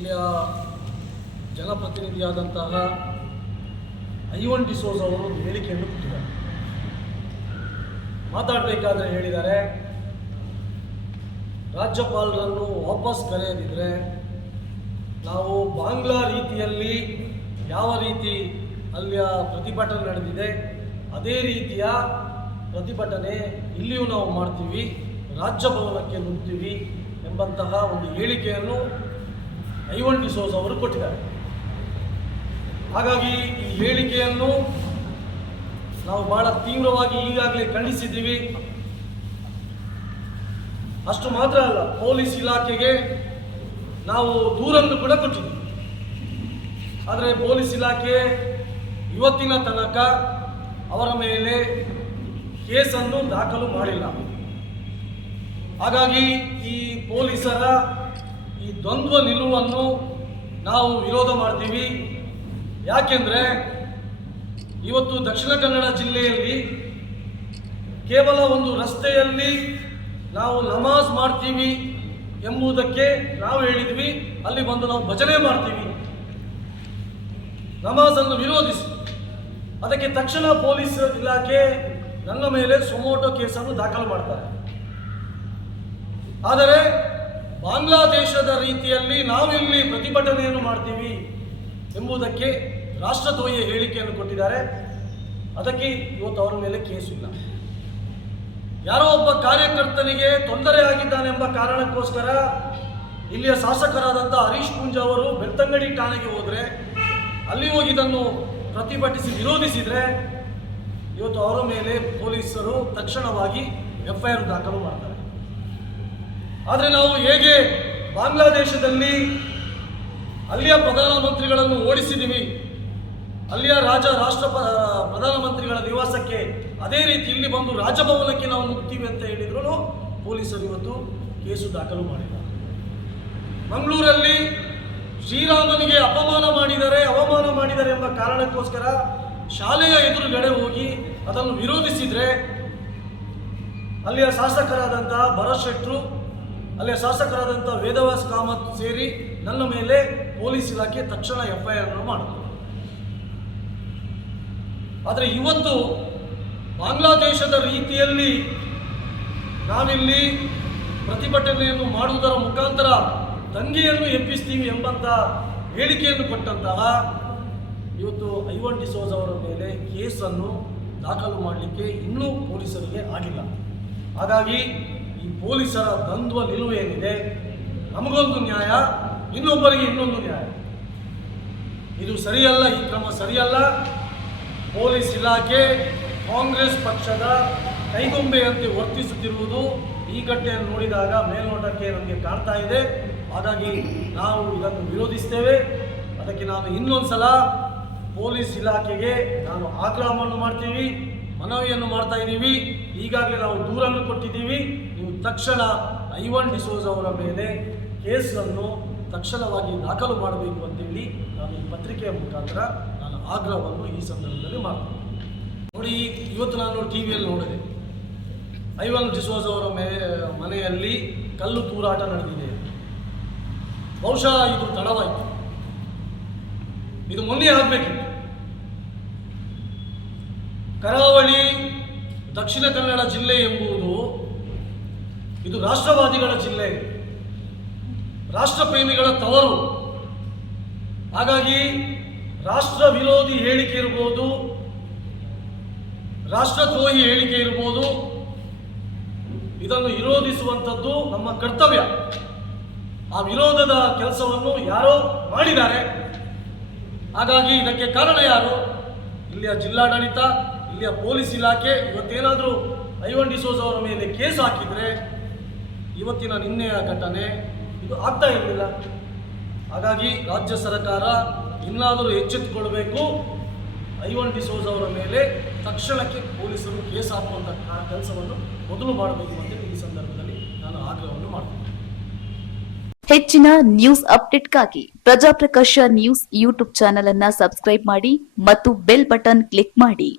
ಇಲ್ಲಿಯ ಜನಪ್ರತಿನಿಧಿಯಾದಂತಹ ಐವನ್ ಡಿಸೋಸ್ ಅವರು ಹೇಳಿಕೆಯನ್ನು ಕೊಟ್ಟಿದ್ದಾರೆ ಮಾತಾಡಬೇಕಾದ್ರೆ ಹೇಳಿದ್ದಾರೆ ರಾಜ್ಯಪಾಲರನ್ನು ವಾಪಸ್ ಕರೆಯದಿದ್ದರೆ ನಾವು ಬಾಂಗ್ಲಾ ರೀತಿಯಲ್ಲಿ ಯಾವ ರೀತಿ ಅಲ್ಲಿಯ ಪ್ರತಿಭಟನೆ ನಡೆದಿದೆ ಅದೇ ರೀತಿಯ ಪ್ರತಿಭಟನೆ ಇಲ್ಲಿಯೂ ನಾವು ಮಾಡ್ತೀವಿ ರಾಜ್ಯ ಭವನಕ್ಕೆ ನುಗ್ತೀವಿ ಎಂಬಂತಹ ಒಂದು ಹೇಳಿಕೆಯನ್ನು ಐವನ್ ಡಿಸೋಸ್ ಅವರು ಕೊಟ್ಟಿದ್ದಾರೆ ಹಾಗಾಗಿ ಈ ಹೇಳಿಕೆಯನ್ನು ನಾವು ಬಹಳ ತೀವ್ರವಾಗಿ ಈಗಾಗಲೇ ಖಂಡಿಸಿದ್ದೀವಿ ಅಷ್ಟು ಮಾತ್ರ ಅಲ್ಲ ಪೊಲೀಸ್ ಇಲಾಖೆಗೆ ನಾವು ದೂರನ್ನು ಕೂಡ ಕೊಟ್ಟಿದ್ದೀವಿ ಆದರೆ ಪೊಲೀಸ್ ಇಲಾಖೆ ಇವತ್ತಿನ ತನಕ ಅವರ ಮೇಲೆ ಕೇಸನ್ನು ದಾಖಲು ಮಾಡಿಲ್ಲ ಹಾಗಾಗಿ ಈ ಪೊಲೀಸರ ಈ ದ್ವಂದ್ವ ನಿಲುವನ್ನು ನಾವು ವಿರೋಧ ಮಾಡ್ತೀವಿ ಯಾಕೆಂದರೆ ಇವತ್ತು ದಕ್ಷಿಣ ಕನ್ನಡ ಜಿಲ್ಲೆಯಲ್ಲಿ ಕೇವಲ ಒಂದು ರಸ್ತೆಯಲ್ಲಿ ನಾವು ನಮಾಜ್ ಮಾಡ್ತೀವಿ ಎಂಬುದಕ್ಕೆ ನಾವು ಹೇಳಿದ್ವಿ ಅಲ್ಲಿ ಬಂದು ನಾವು ಭಜನೆ ಮಾಡ್ತೀವಿ ನಮಾಜನ್ನು ವಿರೋಧಿಸಿ ಅದಕ್ಕೆ ತಕ್ಷಣ ಪೊಲೀಸ್ ಇಲಾಖೆ ನನ್ನ ಮೇಲೆ ಸೊಮೋಟೋ ಕೇಸನ್ನು ದಾಖಲು ಮಾಡ್ತಾರೆ ಆದರೆ ಬಾಂಗ್ಲಾದೇಶದ ರೀತಿಯಲ್ಲಿ ನಾವಿಲ್ಲಿ ಪ್ರತಿಭಟನೆಯನ್ನು ಮಾಡ್ತೀವಿ ಎಂಬುದಕ್ಕೆ ರಾಷ್ಟ್ರದ್ರೋಹಿಯ ಹೇಳಿಕೆಯನ್ನು ಕೊಟ್ಟಿದ್ದಾರೆ ಅದಕ್ಕೆ ಇವತ್ತು ಅವರ ಮೇಲೆ ಕೇಸಿಲ್ಲ ಯಾರೋ ಒಬ್ಬ ಕಾರ್ಯಕರ್ತನಿಗೆ ತೊಂದರೆ ಆಗಿದ್ದಾನೆಂಬ ಕಾರಣಕ್ಕೋಸ್ಕರ ಇಲ್ಲಿಯ ಶಾಸಕರಾದಂಥ ಹರೀಶ್ ಪುಂಜ ಅವರು ಬೆಳ್ತಂಗಡಿ ಠಾಣೆಗೆ ಹೋದರೆ ಅಲ್ಲಿ ಹೋಗಿ ಇದನ್ನು ಪ್ರತಿಭಟಿಸಿ ವಿರೋಧಿಸಿದರೆ ಇವತ್ತು ಅವರ ಮೇಲೆ ಪೊಲೀಸರು ತಕ್ಷಣವಾಗಿ ಎಫ್ ಐ ಆರ್ ದಾಖಲು ಮಾಡ್ತಾರೆ ಆದರೆ ನಾವು ಹೇಗೆ ಬಾಂಗ್ಲಾದೇಶದಲ್ಲಿ ಅಲ್ಲಿಯ ಪ್ರಧಾನಮಂತ್ರಿಗಳನ್ನು ಓಡಿಸಿದ್ದೀವಿ ಅಲ್ಲಿಯ ರಾಜ ರಾಷ್ಟ್ರ ಪ್ರಧಾನಮಂತ್ರಿಗಳ ನಿವಾಸಕ್ಕೆ ಅದೇ ರೀತಿ ಇಲ್ಲಿ ಬಂದು ರಾಜಭವನಕ್ಕೆ ನಾವು ನುಗ್ತೀವಿ ಅಂತ ಹೇಳಿದ್ರು ಪೊಲೀಸರು ಇವತ್ತು ಕೇಸು ದಾಖಲು ಮಾಡಿಲ್ಲ ಮಂಗಳೂರಲ್ಲಿ ಶ್ರೀರಾಮನಿಗೆ ಅಪಮಾನ ಮಾಡಿದರೆ ಅವಮಾನ ಮಾಡಿದರೆ ಎಂಬ ಕಾರಣಕ್ಕೋಸ್ಕರ ಶಾಲೆಯ ಎದುರುಗಡೆ ಹೋಗಿ ಅದನ್ನು ವಿರೋಧಿಸಿದರೆ ಅಲ್ಲಿಯ ಶಾಸಕರಾದಂಥ ಭರತ್ ಶೆಟ್ರು ಅಲ್ಲೇ ಶಾಸಕರಾದಂಥ ವೇದವಾಸ್ ಕಾಮತ್ ಸೇರಿ ನನ್ನ ಮೇಲೆ ಪೊಲೀಸ್ ಇಲಾಖೆ ತಕ್ಷಣ ಎಫ್ ಐ ಆರ್ನ ಆದರೆ ಇವತ್ತು ಬಾಂಗ್ಲಾದೇಶದ ರೀತಿಯಲ್ಲಿ ನಾವಿಲ್ಲಿ ಪ್ರತಿಭಟನೆಯನ್ನು ಮಾಡುವುದರ ಮುಖಾಂತರ ದಂಗೆಯನ್ನು ಎಪ್ಪಿಸ್ತೀವಿ ಎಂಬಂತ ಹೇಳಿಕೆಯನ್ನು ಕೊಟ್ಟಂತಹ ಇವತ್ತು ಐವನ್ ಡಿಸೋಜ್ ಅವರ ಮೇಲೆ ಕೇಸನ್ನು ದಾಖಲು ಮಾಡಲಿಕ್ಕೆ ಇನ್ನೂ ಪೊಲೀಸರಿಗೆ ಆಗಿಲ್ಲ ಹಾಗಾಗಿ ಈ ಪೊಲೀಸರ ದ್ವಂದ್ವ ನಿಲುವು ಏನಿದೆ ನಮಗೊಂದು ನ್ಯಾಯ ಇನ್ನೊಬ್ಬರಿಗೆ ಇನ್ನೊಂದು ನ್ಯಾಯ ಇದು ಸರಿಯಲ್ಲ ಈ ಕ್ರಮ ಸರಿಯಲ್ಲ ಪೊಲೀಸ್ ಇಲಾಖೆ ಕಾಂಗ್ರೆಸ್ ಪಕ್ಷದ ಕೈಗೊಂಬೆಯಂತೆ ವರ್ತಿಸುತ್ತಿರುವುದು ಈ ಘಟನೆಯನ್ನು ನೋಡಿದಾಗ ಮೇಲ್ನೋಟಕ್ಕೆ ನಮಗೆ ಕಾಣ್ತಾ ಇದೆ ಹಾಗಾಗಿ ನಾವು ಇದನ್ನು ವಿರೋಧಿಸ್ತೇವೆ ಅದಕ್ಕೆ ನಾನು ಇನ್ನೊಂದು ಸಲ ಪೊಲೀಸ್ ಇಲಾಖೆಗೆ ನಾನು ಆಗ್ರಹವನ್ನು ಮಾಡ್ತೀವಿ ಮನವಿಯನ್ನು ಮಾಡ್ತಾ ಇದ್ದೀವಿ ಈಗಾಗಲೇ ನಾವು ದೂರನ್ನು ಕೊಟ್ಟಿದ್ದೀವಿ ನೀವು ತಕ್ಷಣ ಐವನ್ ಡಿಸೋಜ್ ಅವರ ಮೇಲೆ ಕೇಸನ್ನು ತಕ್ಷಣವಾಗಿ ದಾಖಲು ಮಾಡಬೇಕು ಅಂತೇಳಿ ನಾನು ಈ ಪತ್ರಿಕೆಯ ಮುಖಾಂತರ ನಾನು ಆಗ್ರಹವನ್ನು ಈ ಸಂದರ್ಭದಲ್ಲಿ ಮಾಡ್ತೀನಿ ನೋಡಿ ಇವತ್ತು ನಾನು ಟಿ ವಿಯಲ್ಲಿ ನೋಡಿದೆ ಐವನ್ ಡಿಸೋಜ್ ಅವರ ಮೇ ಮನೆಯಲ್ಲಿ ಕಲ್ಲು ತೂರಾಟ ನಡೆದಿದೆ ಬಹುಶಃ ಇದು ತಡವಾಯಿತು ಇದು ಮೊನ್ನೆ ಆಗಬೇಕಿತ್ತು ಕರಾವಳಿ ದಕ್ಷಿಣ ಕನ್ನಡ ಜಿಲ್ಲೆ ಎಂಬುದು ಇದು ರಾಷ್ಟ್ರವಾದಿಗಳ ಜಿಲ್ಲೆ ರಾಷ್ಟ್ರಪ್ರೇಮಿಗಳ ತವರು ಹಾಗಾಗಿ ರಾಷ್ಟ್ರ ವಿರೋಧಿ ಹೇಳಿಕೆ ಇರ್ಬೋದು ರಾಷ್ಟ್ರದ್ರೋಹಿ ಹೇಳಿಕೆ ಇರ್ಬೋದು ಇದನ್ನು ವಿರೋಧಿಸುವಂಥದ್ದು ನಮ್ಮ ಕರ್ತವ್ಯ ಆ ವಿರೋಧದ ಕೆಲಸವನ್ನು ಯಾರೋ ಮಾಡಿದ್ದಾರೆ ಹಾಗಾಗಿ ಇದಕ್ಕೆ ಕಾರಣ ಯಾರು ಇಲ್ಲಿಯ ಜಿಲ್ಲಾಡಳಿತ ಇಲ್ಲಿಯ ಪೊಲೀಸ್ ಇಲಾಖೆ ಇವತ್ತೇನಾದರೂ ಐವನ್ ಡಿಸೋಜ್ ಅವರ ಮೇಲೆ ಕೇಸ್ ಹಾಕಿದರೆ ಇವತ್ತಿನ ನಿನ್ನೆಯ ಘಟನೆ ಇದು ಆಗ್ತಾ ಇರಲಿಲ್ಲ ಹಾಗಾಗಿ ರಾಜ್ಯ ಸರ್ಕಾರ ಇನ್ನಾದರೂ ಎಚ್ಚೆತ್ತುಕೊಳ್ಬೇಕು ಐವನ್ ಡಿಸೋಸ್ ಅವರ ಮೇಲೆ ತಕ್ಷಣಕ್ಕೆ ಪೊಲೀಸರು ಕೇಸ್ ಹಾಕುವಂಥ ಕೆಲಸವನ್ನು ಮೊದಲು ಮಾಡಬೇಕು ಅಂತ ಈ ಸಂದರ್ಭದಲ್ಲಿ ನಾನು ಆಗ್ರಹವನ್ನು ಮಾಡ್ತೇನೆ ಹೆಚ್ಚಿನ ನ್ಯೂಸ್ ಅಪ್ಡೇಟ್ಗಾಗಿ ಪ್ರಜಾಪ್ರಕಾಶ ನ್ಯೂಸ್ ಯೂಟ್ಯೂಬ್ ಚಾನೆಲ್ ಅನ್ನ ಸಬ್ಸ್ಕ್ರೈಬ್ ಮಾಡಿ ಮತ್ತು ಬೆಲ್ ಬಟನ್ ಕ್ಲಿಕ್ ಮಾಡಿ